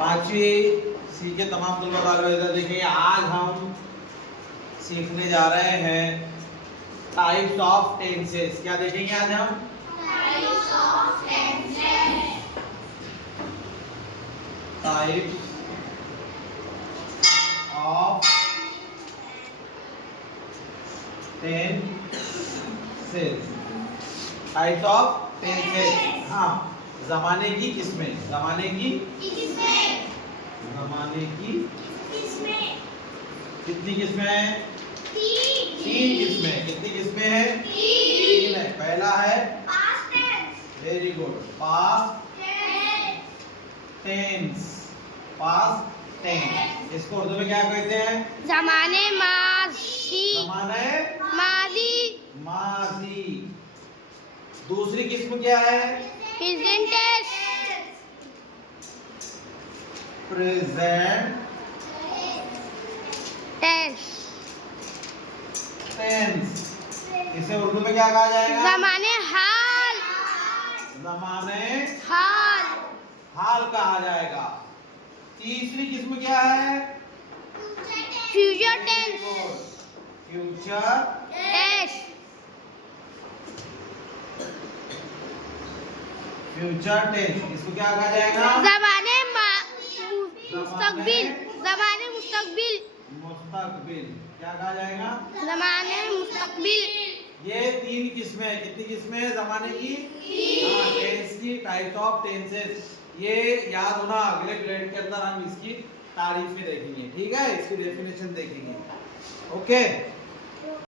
पांचवी सी के तमाम तलबा तालिब देखिए, आज हम सीखने जा रहे हैं टाइप्स ऑफ टेंसेस। क्या देखेंगे आज हम? Types of tenses. Types of tenses. Types of tenses. हाँ, जमाने की किस्में। जमाने की किसमें? जमाने की किसमें? कितनी किस्में हैं? तीन किस्में। कितनी किस्में हैं? तीन है। पहला है past tense. Very good, past tense. Past tense इसको उर्दू में क्या कहते हैं? ज़माने माज़ी। ज़माने माज़ी। माजी। दूसरी किस्म क्या है? Present tense. Present tense. Tense. इसे उर्दू में क्या कहा जाएगा? ज़माने हाल। ज़माने हाल। हाल कहा जाएगा। तीसरी किस्म क्या है? Future tense. Future tense. Future tense इसको क्या कहा जाएगा? ज़माने मुस्तकबिल। ज़माने मुस्तकबिल। मुस्तकबिल क्या कहा जाएगा? ज़माने मुस्तकबिल। ये तीन किस्में हैं। कितनी किस्में हैं जमाने की? हाँ, टेंस की टाइप्स ऑफ टेंसेस। ये याद होना, अगले ग्रेड के अंदर हम इसकी तारीफ में देखेंगे। ठीक है, इसकी डेफिनेशन देखेंगे। ओके।